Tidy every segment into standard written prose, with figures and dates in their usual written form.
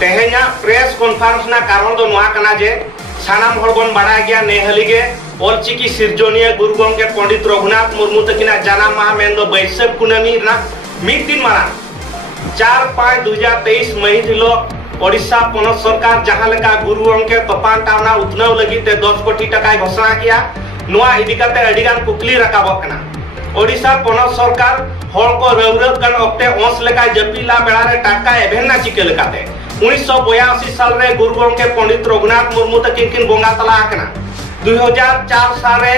तेहेना press conference ना कारण दो नुआ कना जे सानाम हर बन बड़ा गया नेहलिगे ऑलचिकी सिरजोनिया गुरु गंगे पंडित रघुनाथ मुर्मू तकिना जाना माह मेन दो बैसाख कुनामी ना मिद दिन मारा 4/5/2023 महित हिलो ओडिशा पनत सरकार जहां लेका गुरु गंगे तोपान टावना उतनव लगी ते 10 कोटी टका घोषणा किया नुआ इदिकाते अडिगान कुकली रकाबक कना ओडिशा पनत सरकार हर को रौरक गन ऑक्टे ओस लेका जपीला बेड़ा रे टाका एभेना चिके लेकाते 1982 साल रे गुरु गंगे पंडित रघुनाथ मुर्मू तकिन बोंगा तला कना 2004 साल रे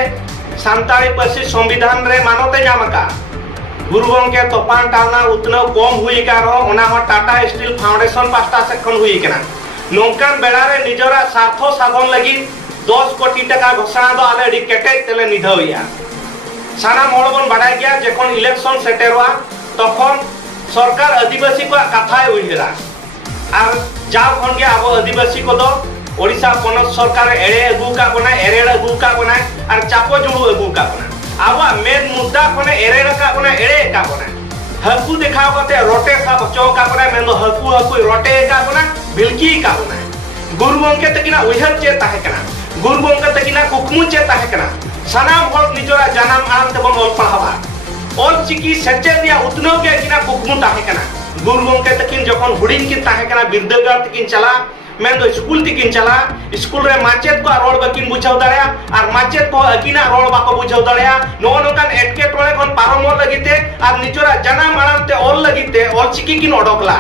सांताली पार्सी संविधान रे मानते नामका गुरु गंगे तोपान टावना उतनव कम हुई कार ओना हो टाटा स्टील फाउंडेशन पास्टा से खन हुई कना नोंकान बेड़ा रे निजरा स्वार्थ साधन लगी 10 कोटी टका घोषणा दो आले डी केटे तेले निधौया सानाम हड़बन बाड़ा गया जखन इलेक्शन सेटेरवा तखन सरकार आदिवासी को कथाय उहिरा और जाव खन के अब आदिवासी को दो ओडिशा पनत सरकार एड़े अगू का बना एरेड़ अगू का बना और चापो जुड़ू अगू का बना अब मेन मुद्दा खने एरेड़ का बना एड़े का बना हकू दिखाव कते रोटे सब चौका बना मेन दो हकू हकू रोटे का बना बिलकी का बना गुरु गंगे तकिना उहर चे ताहे कना गुरु गंगे तकिना कुकमु चे ताहे कना सानाम हल निजरा जानाम आराम ते बन ऑल पढ़ावा ऑल चिकी सेचे दिया उतनव के किना कुकमु ताहे कना गुरु गंगे तकिन जखन हुडिंग किन ताहे कना बिरदगार तकिन चला मेन दो स्कूल तकिन चला स्कूल रे माचेत को रोड बकिन बुझाव दाड़या और माचेत को अकिना रोड बाको बुझाव दाड़या नो नोकान एटके टोळे कोन पारमो लगिते और निजरा जानाम आराम ते ऑल लगिते ऑल चिकी किन ओडकला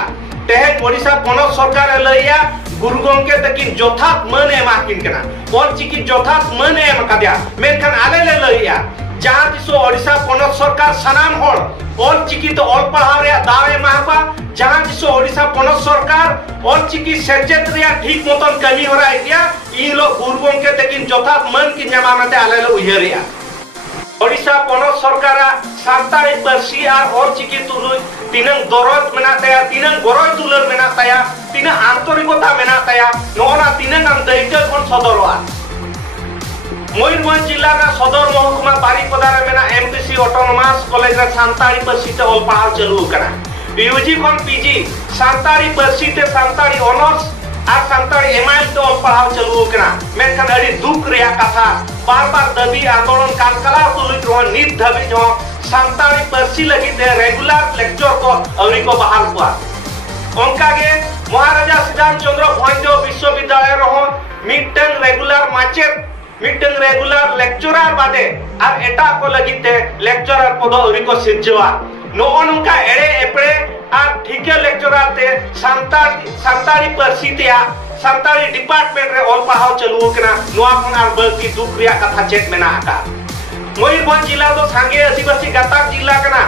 तेहे ओडिशा पनत सरकार लइया गुरु गंगे तकिन जोथात मन एमा किन कना ऑल चिकी जोथात मन एम कादिया मेनखान आले ले लइया जहां तिसो ओडिशा पनत सरकार सानाम हल ऑल चिकी तो ऑल पढ़ाव रे दावे माहबा जहां तिसो ओडिशा पनत सरकार ऑल चिकी सेचेत रे ठीक मतन कमी होरा इदिया इन लो गुरु गंगे तकिन जोथात मन किन जमानते आले ले उहेरिया ओडिशा पनत सरकार सांताली पार्सी और ऑल चिकी तुलुय तीनंग दरद मेना ताया तीनंग गरय तुलर मेना ताया तीनंग आंतरिकता मेना ताया नोना तीनंग आम दैके कोन सदरवा मयूरभंज जिला का सदर महकुमा बारिपदा रे मेना एमपीसी ऑटोनोमस कॉलेज रे सांताली पार्सी ते ऑल पढ़ाव चालू करा यूजी कोन पीजी सांताली पार्सी ते सांताली ऑनर्स और सांताली एमआईएल ते ऑल पढ़ाव चालू करा मेनखान अड़ी दुख रिया कथा बार-बार दाबी आंदोलन कालकला तुलित रहो नित धाबी जो सांताली पार्सी लगी ते रेगुलर लेक्चर को अवरी को बहाल हुआ उनका के महाराजा सिद्धांत चंद्र भोजदेव विश्वविद्यालय रहो मिटन रेगुलर माचेत मिटन रेगुलर लेक्चरर बादे और एटा को लगी ते लेक्चरर पद अवरी को सिरजवा नो उनका एड़े एपड़े और ठीके लेक्चरर ते सांताली पार्सी तेया सांताली डिपार्टमेंट रे ऑल पढ़ाव चालू कना नोआ खन आर बल्कि दुख रिया कथा चेक मेना आका मयूरभंज जिला दो सांगे आदिवासी गाताक जिला कना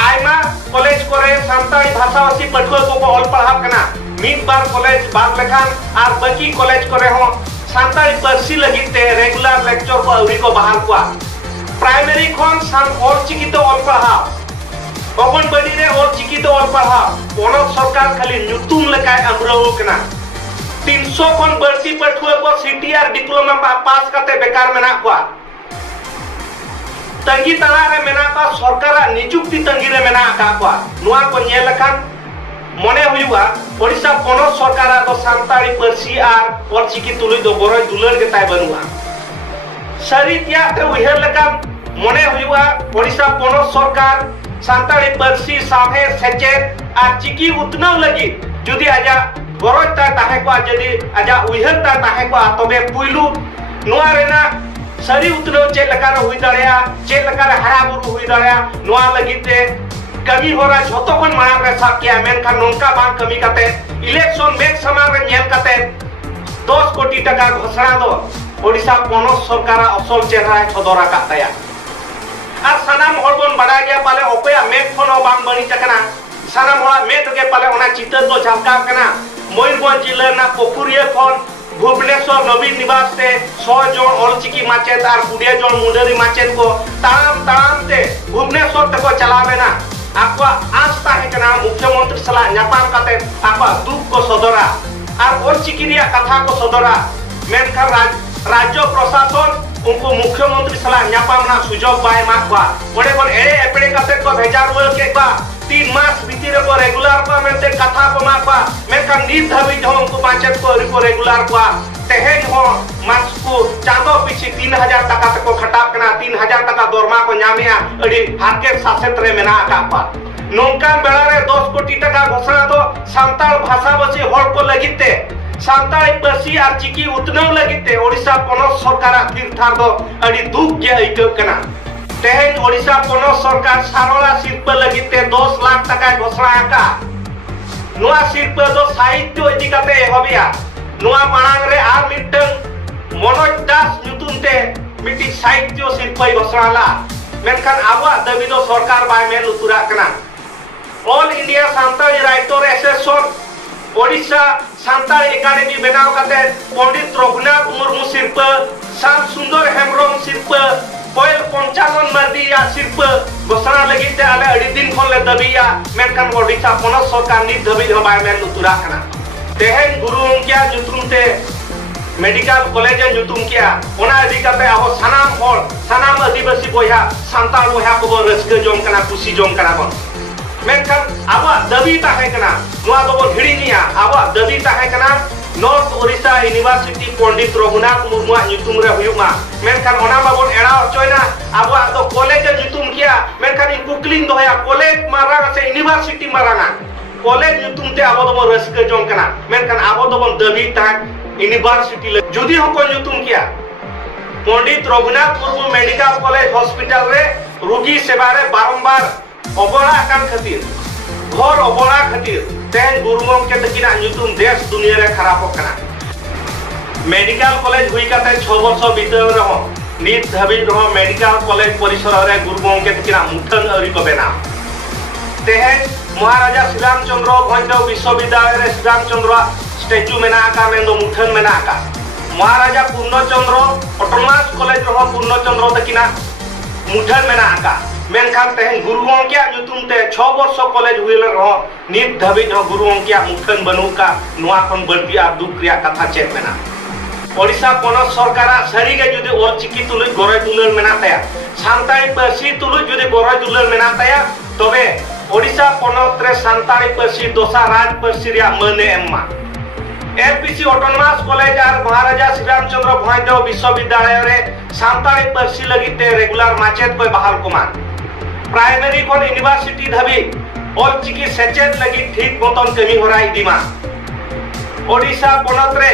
आयमा कॉलेज करे सांताली भाषाभाषी पठुआ को ऑल पढ़ाव कना मिद बार कॉलेज बार लेखान और बाकी कॉलेज करे हो सांताली पार्सी लगी ते रेगुलर लेक्चर को अवरी को बहाल हुआ प्राइमरी खन ऑल चिकी तो ऑल पढ़ाव अंगनबाड़ी रे ऑल चिकी तो ऑल पढ़ाव पनत सरकार खाली नुतुम लेकाय अमरहु कना 300 खन बढ़ती पठुआ को सीटीआर डिप्लोमा पास करते बेकार मेना को तंगी तला रे मेना का सरकार नियुक्ति तंगी रे मेना का को नुआ को नेलखान मने हुआ ओडिशा पनत सरकार तो सांताली पार्सी और ऑल चिकी तुलुय दो गरय दुलर के ताय बनुआ सरितिया ते उहेर लेका मने हुआ ओडिशा पनत सरकार सांताली पार्सी साहे सेचेत और चिकी उतनाव लगी जुदी आजा गरजता ताहे को जदी आजा उइहरता ताहे को तबे पुइलु नुआ रेना सरी उतनाव चे लकार हुई दाड़या चे लकार हरा बुरु हुई दाड़या नुआ लगिते कमी होरा झोतो कोन मार रे साब किया मेनखान नोंका बांग कमी कते इलेक्शन मेक समान रे नेल कते 10 कोटी टका घोषणा दो ओडिशा पनत सरकार असल चेहरा सदरा काताया और सानाम हड़बन बड़ा गया पाले ओपया मेक फोन बांग बनी तकना सानाम हड़ा मेट के पाले ओना चितर दो झलका कना मयूरभंज जिला ना पोखुरिया खन भुवनेश्वर नवीन निवास से 100 जन ऑल चिकी माचेत और 20 जन मुंडरी माचेत को ताम ताम ते भुवनेश्वर तक चलावे ना आपको आस ताहे कना मुख्यमंत्री सला न्यापाम काते आपको दुख को सदरा और ऑल चिकी रिया कथा को सदरा मेनखान राज्य प्रशासन उनको मुख्यमंत्री सला न्यापाम ना सुजोग बाय माकवा ओडे कोन एड़े एपड़े काते को भेजा रुल के बा 3 मास भीतर को रेगुलर को मेंते कथा को मापा मेनखान नीत धाबी हो उनको माचेत को रेगुलर को तेहेन हो मास को चांदो पीछे 3000 टका तक को खटाब कना 3000 टका दरमा को नामिया अड़ी हाके सासेत रे मेना आका नोंकान बेला रे 10 कोटी टका घोषणा तो सांताल भाषा बसी हर को लगिते सांताल पासी और चिकी उतनव लगिते ओडिशा पनत सरकार तीर्थार दो अड़ी दुख के आइकब कना तेहेन ओडिशा पनत सरकार सारोला शिल्प लगिते 10 लाख टका घोषणा आका नोआ शिल्प दो साहित्य इदी कते एहबिया नोआ मांग रे आ मिटन मनोज दास नुतुनते मिटी साहित्य शिल्प घोषणा ला मेनखान आबा दाबी दो सरकार बाय मेन उतुरा कना all India Santali writer association Odisha Santali academy बनाव कते पंडित रघुनाथ मुर्मू शिल्प श्याम सुंदर हेम्ब्रम शिल्प कोयल 55 मर्दिया शिल्प घोषणा लगिते आले अड़ी दिन खन ले दबिया मेनखान ओडिशा पनत सरकार नित दबी हो बाय मेन उतुरा कना तेहेन गुरु उनकिया जुतुमते मेडिकल कॉलेज जुतुम किया ओना इदी कते अब सनाम आदिवासी बोया सांताल बोया को रस्क जोम कना खुशी जोम कना बन मेनखान आबा दाबी ताहे कना नोआ दो हिड़िनिया आबा दाबी ताहे कना नॉर्थ ओडिशा यूनिवर्सिटी पंडित रघुनाथ मुर्मू नुतुम रे हुयुमा मेनखान ओना बाबन एड़ा अचोयना आबा दो कॉलेज नुतुम किया मेनखान कुकलिंग दोया कॉलेज मारांग से यूनिवर्सिटी मारांगा कॉलेज नुतुम ते आबो दो रस्क जोम कना मेनखान आबो दो दाबी ता यूनिवर्सिटी जुदी हको नुतुम किया Pandit Raghunath Murmu medical college hospital रे रोगी सेवा रे बारंबार अबड़ा कान खातिर घर अबड़ा खातिर तेन गुरुमों के तकिना नुतुम देश दुनिया रे खराब होकना मेडिकल कॉलेज हुई काते 6 वर्ष बीतल रहो नित धाबी रहो मेडिकल कॉलेज परिसर रे गुरुमों के तकिना मुठन अरी को बेना तेन महाराजा श्रीरामचंद्र भोजदेव विश्वविद्यालय रे श्रीरामचंद्र स्टैचू मेना का मेंदो मुठन मेना का महाराजा पूर्णचंद्र ऑटोनॉमस कॉलेज रहो पूर्णचंद्र तकिना मुठन मेना का मेनखान तेहन गुरुओं क्या नुतुम ते 6 वर्ष कॉलेज हुइल रहो नित धाबी हो गुरुओं क्या मुठन बनुका नोआ खन बल्बी आ दुख रिया कथा चेत मेना ओडिशा पनत सरकार सरीगे जुदी ओलचिकी तुलु गरय दुलल मेना तया सांताली पासी तुलु जुदी गरय दुलल मेना तया तबे ओडिशा पनत रे सांताली पासी दोसा राज पासी रिया मने एम्मा एलपीसी ऑटोनॉमस कॉलेज और महाराजा श्रीरामचंद्र भोजदेव विश्वविद्यालय रे सांताली पासी लगिते रेगुलर माचेत को बहाल कुमार प्राइमरी को यूनिवर्सिटी धाबी ओलचिकी सेचेत लगी ठीक मतन कमी होराई दिमा ओडिशा पनत रे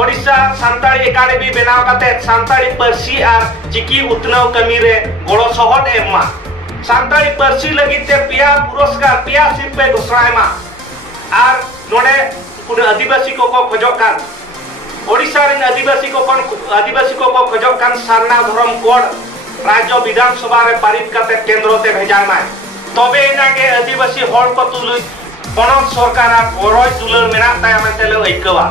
ओडिशा सांताली एकेडमी बनाव काते सांताली पासी और चिकी उतनाव कमी रे गड़ो सहट एम्मा सांताली पासी लगिते पिया पुरस्कार पिया शिल्पे घोषणायमा और नोडे कुन आदिवासी को खोजक कान ओडिशा रे आदिवासी को खोजक कान सारना धर्म कोड राज्य विधानसभा रे पारित काते केंद्र ते भेजाय माय तबे एनागे आदिवासी हल को तुलु पनत सरकार गरय तुलल मेना ताय मेतेले ऐकवा।